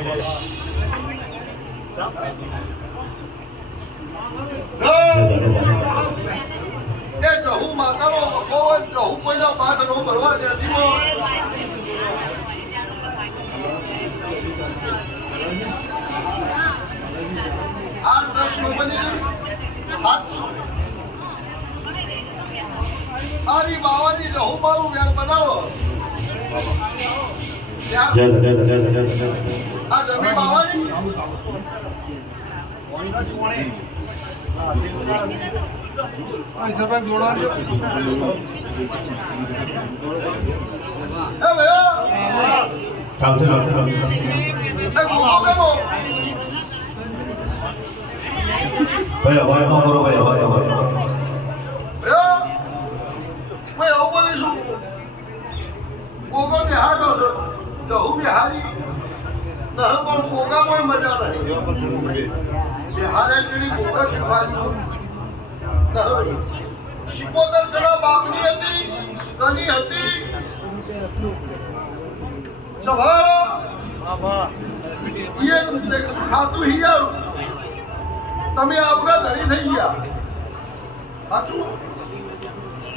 એ જહુ માતાનો વખો ચહુ કોઈના પાસ નો ભરવા દે આઠ દસ બની સાતસો આરી બાવાની જહુ મારું વ્યાલ બનાવો દા આ જમી બાવાની એ ભૈયા! ચાલશે ચાલશે ભાઈ અવાજ ન કરો ભાઈ અવાજ અવાજ. મેં આવું બોલીશું છે. બિહારી નહ પણ ગોગામાં મજા નહીં. બિહારે ચીડી કોગા શીખવાડ્યું નહ શિકોતર કલા બાપની હતી, કની હતી. સભાળો એ ખાતું હિયાર તમે આવગા ધરી થઈ ગયા. સાચું?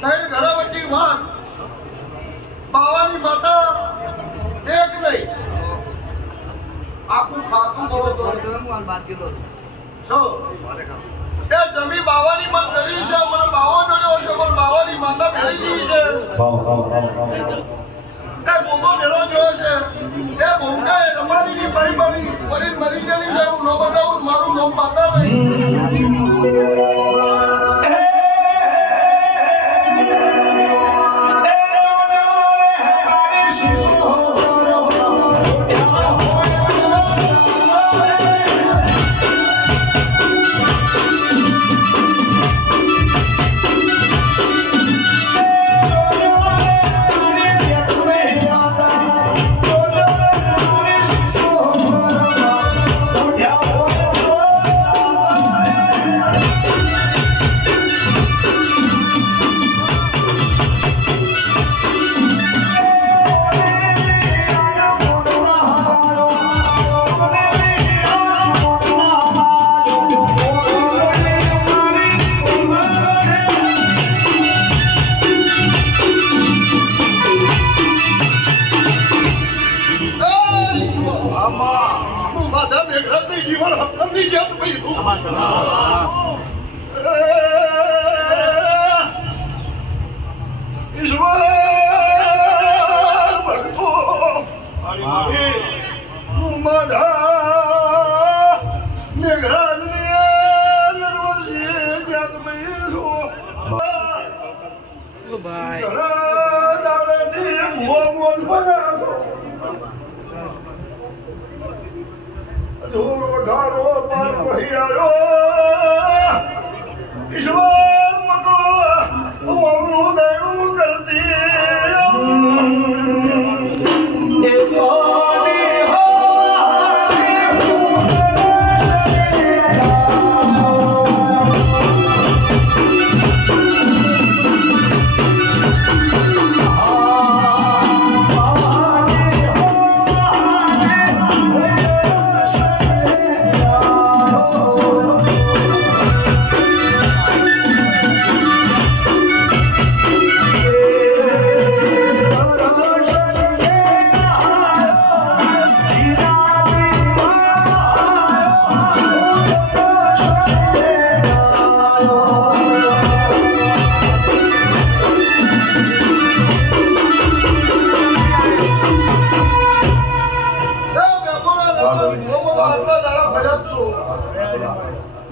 ત્રણ ઘરા વચ્ચે વાત. બાવાની માતા એક નહીં. આખું ખાતું બોલો તો છો? એ જમી બાવાની મન ચડી છે મને બાવો ચડ્યો છે પણ બાવાની માતા ભેળી ગઈ છે. એ બોગો ભેળો ગયો છે. એ પડી પડી પડી મરી ગયેલી છે હું ન બતાવું મારું નામ માતા નહીં બન્યા છો ધૂળ આવ્યો. ઈશ્વર!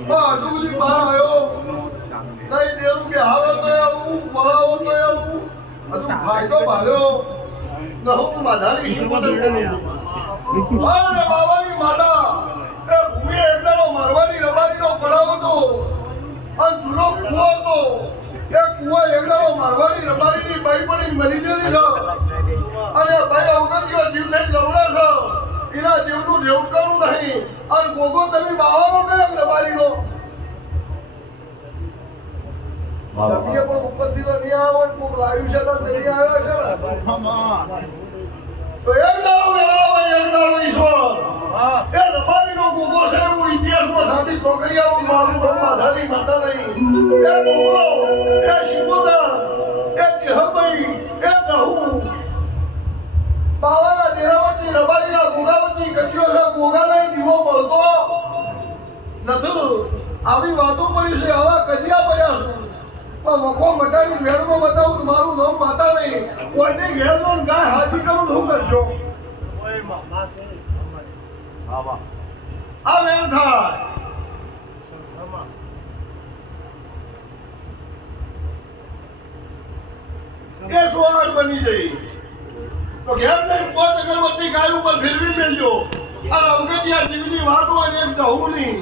હા ડુગલી બહાર આવ્યો કઈ દેવું કે હારો તો આવું બળાવો તો આવું. હજુ ફાયદો ભાલ્યો ન હું માધારી શિવોતર કરું અરે બાબાની માતા. એ ભૂમિ એકદાડો મારવાની રબારીનો પડાવો તો અને જૂનો કુવો હતો. એ કૂવો એકદાડો મારવાની રબારીની બાઈ પણ મરી ગયેલી છે. અને ભાઈ અવગતિઓ જીવ થઈ લવડે છે? એના જીવનું ઢેવકારું નહીં. અને ગોગો તમે બાવાનો કરે કે રબારીનો જમીએ પણ ઉપરથી તો નહીં આવે કોક લાવ્યું છે તો ચડી આવ્યો છે તો એક દાડો વેળા હોય એક દાડો ઈશ્વર. એ રબારીનો ગોગો છે એવું ઇતિહાસમાં સાબિત તો કરી આવું મારું તો માધારી માતા નહીં. એ ગોગો એ શિવોદર એ ચિહભાઈ એ જહુ. બાવાના આ વેણ થાય. એ સોળ બની જઈ. તો અગરબત્તી ગાય ઉપર ફેરવી મેલજો આ અવગતિયા જીવની વાત હોય એક જહુની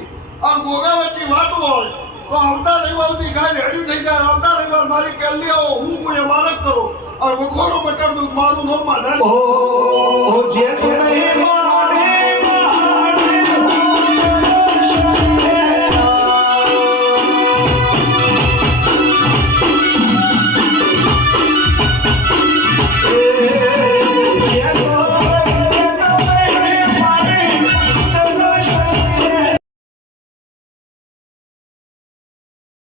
આ ગોગાવચી વાત તો આવતા રવિવારની ગાય રેડી થઈ જાય, આવતા રવિવાર મારી કેલી આવો, હું કોઈ મારક કરો. અને વખોનો મટર મારું નામ માધા ઓ જે